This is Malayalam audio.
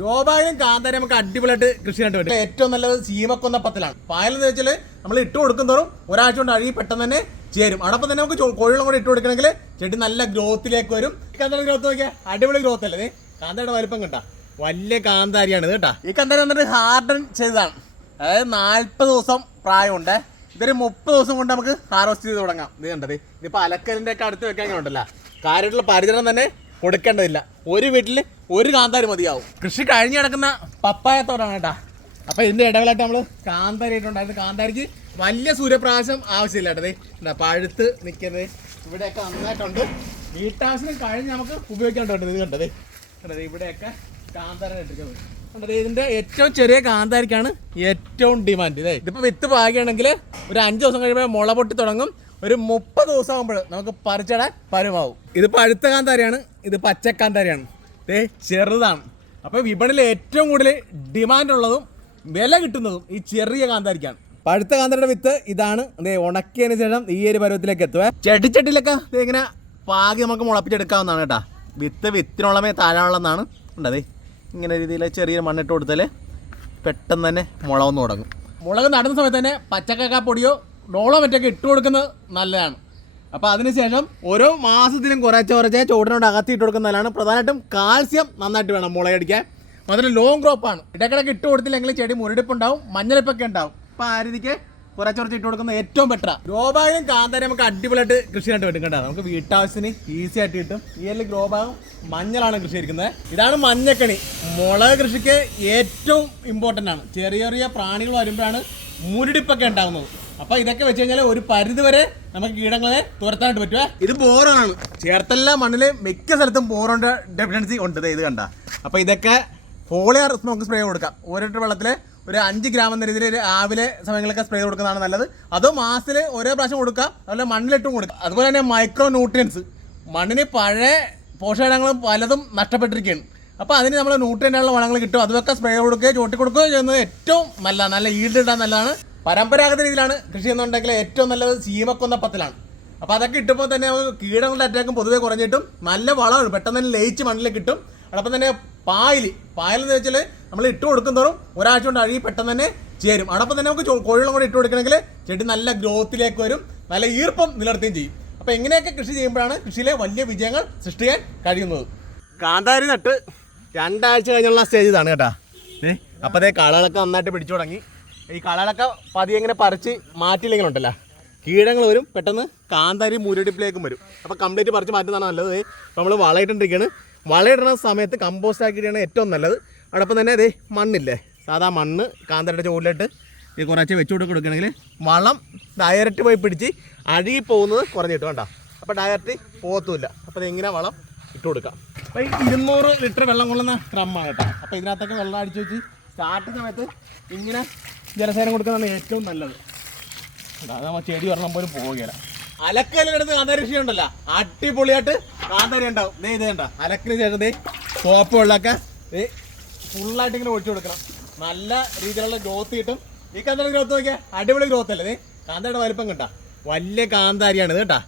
രോബായും കാന്താരി നമുക്ക് അടിപൊളിയായിട്ട് കൃഷി പറ്റും. ഏറ്റവും നല്ലത് ചീമക്കൊന്ന പായൽ പായലെന്ന് വെച്ചാൽ നമ്മൾ ഇട്ട് കൊടുക്കുന്നതോറും ഒരാഴ്ച കൊണ്ട് അഴുകി പെട്ടെന്ന് തന്നെ ചേരും. അടപ്പം തന്നെ നമുക്ക് കോഴികളും കൂടെ ഇട്ട് കൊടുക്കണമെങ്കിൽ ചെടി നല്ല ഗ്രോത്തിലേക്ക് വരും. കാന്താരി ഗ്രോത്ത് നോക്കിയാൽ അടിപൊളി ഗ്രോത്ത് അല്ലേ കാന്താരിയുടെ വലിപ്പം കണ്ടാ. വലിയ കാന്താരിയാണ് കേട്ടാ. ഈ കാന്താരി വന്നിട്ട് ഹാർഡൻ ചെയ്തതാണ്. അതായത് നാൽപ്പത് ദിവസം പ്രായമുണ്ട്. ഇതൊരു മുപ്പത് ദിവസം കൊണ്ട് നമുക്ക് ഹാർവസ്റ്റ് ചെയ്ത് തുടങ്ങാം. ഇത് കണ്ടത് ഇതിപ്പോൾ അലക്കലിന്റെ ഒക്കെ അടുത്ത് വെക്കാൻ ഉണ്ടല്ലോ. കാര്യമായിട്ടുള്ള പരിചരണം തന്നെ കൊടുക്കേണ്ടതില്ല. ഒരു വീട്ടിൽ ഒരു കാന്താരി മതിയാവും. കൃഷി കഴിഞ്ഞ് കിടക്കുന്ന പപ്പായത്തോടാണ് കേട്ടാ. അപ്പൊ ഇതിന്റെ ഇടകളായിട്ട് നമ്മൾ കാന്താരി ഇട്ടുണ്ടായിരുന്നു. കാന്താരിക്ക് വലിയ സൂര്യപ്രകാശം ആവശ്യമില്ല കേട്ടത് എന്താ പഴുത്ത് നിൽക്കുന്നത്. ഇവിടെയൊക്കെ നന്നായിട്ടുണ്ട്. വീട്ടാവശ്യം കഴിഞ്ഞ് നമുക്ക് ഉപയോഗിക്കേണ്ടതുണ്ട് ഇത് കണ്ടത് കണ്ടത് ഇവിടെയൊക്കെ കാന്താര ഇട്ടിരിക്കുന്നത്. കണ്ടത് ഇതിന്റെ ഏറ്റവും ചെറിയ കാന്താരിക്കാണ് ഏറ്റവും ഡിമാൻഡ്. ഇതേ ഇതിപ്പോ വിത്ത് പാകുകയാണെങ്കിൽ ഒരു അഞ്ച് ദിവസം കഴിയുമ്പോൾ മുള പൊട്ടി തുടങ്ങും. ഒരു മുപ്പത് ദിവസം ആകുമ്പോൾ നമുക്ക് പറിച്ചിടാൻ പരുമാവും ഇത് പഴുത്ത കാന്താരിയാണ്. ഇത് പച്ചക്കാന്താരിയാണ്. ഏ ചെറുതാണ്. അപ്പോൾ വിപണിയിൽ ഏറ്റവും കൂടുതൽ ഡിമാൻഡ് ഉള്ളതും വില കിട്ടുന്നതും ഈ ചെറിയ കാന്താരിക്കാണ്. പഴുത്ത കാന്താരിയുടെ വിത്ത് ഇതാണ്. ദേ ഉണക്കിയതിന് ശേഷം ഈ ഒരു പരുവത്തിലേക്ക് എത്തുക ചെടിച്ചട്ടിലൊക്കെ ഇങ്ങനെ പാകി നമുക്ക് മുളപ്പിച്ചെടുക്കാവുന്നതാണ് കേട്ടോ. വിത്ത് വിത്തിനുള്ളമേ താഴാനുള്ളതാണ് ഉണ്ടതേ ഇങ്ങനെ രീതിയിൽ ചെറിയ മണ്ണിട്ട് കൊടുത്താൽ പെട്ടെന്ന് തന്നെ മുളവന്ന് തുടങ്ങും. മുളക് നടുന്ന സമയത്ത് തന്നെ പച്ചക്കക്ക പൊടിയോ ഡോളോ മറ്റൊക്കെ ഇട്ട് കൊടുക്കുന്നത് നല്ലതാണ്. അപ്പോൾ അതിനുശേഷം ഓരോ മാസത്തിലും കുറച്ച് കുറച്ച് ചോടിനോട് അകത്തി ഇട്ട് കൊടുക്കുന്നതിലാണ് പ്രധാനമായിട്ടും കാൽസ്യം നന്നായിട്ട് വേണം മുളയടിക്കാൻ മാത്രം ലോങ് ക്രോപ്പാണ് ഇടയ്ക്കിടയ്ക്ക് ഇട്ട് കൊടുത്തില്ലെങ്കിൽ ചെടി മുരടിപ്പുണ്ടാവും മഞ്ഞളിപ്പൊക്കെ ഉണ്ടാവും. അപ്പോൾ ആ രീതിക്ക് കുറച്ച് കുറച്ച് ഇട്ട് കൊടുക്കുന്നത് ഏറ്റവും ബെറ്ററാ ഗ്രോബാഗും കാന്താരി നമുക്ക് അടിപൊളിയായിട്ട് കൃഷി ആയിട്ട് കേട്ടോ നമുക്ക് വീട്ടാവശ്യത്തിന് ഈസി ആയിട്ട് കിട്ടും. ഈ ഒരു ഗ്രോബാഗും മഞ്ഞളാണ് കൃഷി ഇരിക്കുന്നത് ഇതാണ് മഞ്ഞക്കണി. മുളക് കൃഷിക്ക് ഏറ്റവും ഇമ്പോർട്ടന്റ് ആണ്. ചെറിയ ചെറിയ പ്രാണികൾ വരുമ്പോഴാണ് മുരടിപ്പൊക്കെ ഉണ്ടാകുന്നത്. അപ്പൊ ഇതൊക്കെ വെച്ച് കഴിഞ്ഞാൽ ഒരു പരിധി വരെ നമുക്ക് കീടങ്ങളെ തുരത്താനായിട്ട് പറ്റുവേ? ഇത് ബോറാണ്. ചേർത്തല്ല മണ്ണിൽ മിക്ക സ്ഥലത്തും ബോറോണ്ട് ഡെഫിഷ്യൻസി ഉണ്ട്. ഇത് കണ്ട. അപ്പൊ ഇതൊക്കെ ഫോളിയർ നമുക്ക് സ്പ്രേ കൊടുക്കാം. ഓരോ ലിറ്റർ വെള്ളത്തിൽ ഒരു അഞ്ച് ഗ്രാം എന്ന രീതിയിൽ രാവിലെ സമയങ്ങളൊക്കെ സ്പ്രേ കൊടുക്കുന്നതാണ് നല്ലത്. അതോ മാസത്തിൽ ഓരോ പ്രാവശ്യം കൊടുക്കാം അതുപോലെ മണ്ണിലിട്ടും കൊടുക്കാം അതുപോലെ തന്നെ മൈക്രോ ന്യൂട്രിയൻസ് മണ്ണിന് പഴയ പോഷകങ്ങളും പലതും നഷ്ടപ്പെട്ടിരിക്കുകയാണ്. അപ്പോൾ അതിന് നമ്മൾ ന്യൂട്രിയന്റുള്ള വളങ്ങൾ കിട്ടും. അതൊക്കെ സ്പ്രേ കൊടുക്കുകയോ ചോട്ടി കൊടുക്കുകയോ ചെയ്യുന്നത് ഏറ്റവും നല്ല നല്ല ഈൽഡ് ഇടാൻ നല്ലതാണ്. പരമ്പരാഗത രീതിയിലാണ് കൃഷി എന്നുണ്ടെങ്കിൽ ഏറ്റവും നല്ലത് ചീമക്കൊന്ന പത്തിലാണ് അപ്പോൾ അതൊക്കെ ഇട്ടുമ്പോൾ തന്നെ കീടങ്ങളുടെ അറ്റാക്കും പൊതുവെ കുറഞ്ഞിട്ടും നല്ല വളമാണ്. പെട്ടെന്ന് തന്നെ ലയിച്ച് മണ്ണിൽ കിട്ടും. അതോടൊപ്പം തന്നെ പായൽ. പായൽ എന്ന് വെച്ചാൽ നമ്മൾ ഇട്ട് കൊടുക്കുന്നതോറും ഒരാഴ്ച കൊണ്ട് അഴുകി പെട്ടെന്ന് തന്നെ ചേരും. അതോടൊപ്പം തന്നെ നമുക്ക് കോഴികളും കൂടെ ഇട്ട് കൊടുക്കണമെങ്കിൽ ചെടി നല്ല ഗ്രോത്തിലേക്ക് വരും നല്ല ഈർപ്പം നിലനിർത്തുകയും ചെയ്യും. അപ്പോൾ എങ്ങനെയൊക്കെ കൃഷി ചെയ്യുമ്പോഴാണ് കൃഷിയിലെ വലിയ വിജയങ്ങൾ സൃഷ്ടിക്കാൻ കഴിയുന്നത്. കാന്താരി നട്ട് രണ്ടാഴ്ച കഴിഞ്ഞുള്ള സ്റ്റേജ് ഇതാണ് കേട്ടാ. അതേ കളകളൊക്കെ നന്നായിട്ട് പിടിച്ചു തുടങ്ങി. ഈ കളകളൊക്കെ പതിയെ ഇങ്ങനെ പറിച്ച് മാറ്റില്ലെങ്കിലും ഉണ്ടല്ലോ കീടങ്ങൾ വരും പെട്ടെന്ന് കാന്താരി മുരടിപ്പിലേക്കും വരും. അപ്പോൾ കംപ്ലീറ്റ് പറിച്ച് മാറ്റുന്നതാണ് നല്ലത്. നമ്മൾ വളയിട്ടിരിക്കുകയാണ് വളയിടുന്ന സമയത്ത് കമ്പോസ്റ്റ് ആക്കിയിട്ടാണ് ഏറ്റവും നല്ലത്. അതോടൊപ്പം തന്നെ അതേ മണ്ണില്ലേ? സാധാ മണ്ണ് കാന്താരിയുടെ ചുവട്ടിലിട്ട് ഈ കുറച്ച് വെച്ച് കൊടുക്കുക കൊടുക്കണമെങ്കിൽ വളം ഡയറക്റ്റ് പോയി പിടിച്ച് അഴുകി പോകുന്നത് കുറഞ്ഞിട്ട് വേണ്ട അപ്പോൾ ഡയറക്റ്റ് പോകത്തുമില്ല അപ്പോൾ ഇങ്ങനെ വളം ഇട്ട് കൊടുക്കാം. അപ്പോൾ ഈ ഇരുന്നൂറ് ലിറ്റർ വെള്ളം കൊള്ളുന്ന ഡ്രമ്മാണ് കേട്ടോ. അപ്പോൾ ഇതിനകത്തൊക്കെ വെള്ളം അടിച്ച് വെച്ച് സ്റ്റാർട്ട് സമയത്ത് ഇങ്ങനെ ജലസേനം കൊടുക്കുന്നതാണ് ഏറ്റവും നല്ലത്. അത് നമ്മൾ ചെടി ഒരെണ്ണം പോലും പോവുകയില്ല. അലക്കലിനടുത്ത് കാന്താരി കൃഷി ഉണ്ടല്ലോ. അടിപൊളിയായിട്ട് കാന്താരി ഉണ്ടാവും. ദേ ഇത് കണ്ട? അലക്കിന് ശേഷം ദേ സോപ്പ് വെള്ളമൊക്കെ. ദേ ഫുള്ളായിട്ട് ഇങ്ങനെ ഒഴിച്ചു കൊടുക്കണം. നല്ല രീതിയിലുള്ള ഗ്രോത്ത് കിട്ടും. ഈ കാന്താരി ഗ്രോത്ത് നോക്കിയാൽ അടിപൊളി ഗ്രോത്ത് അല്ലേ ദേ? കാന്താരിയുടെ വലിപ്പം കണ്ട. വലിയ കാന്താരിയാണ് ഇത് കേട്ടാ.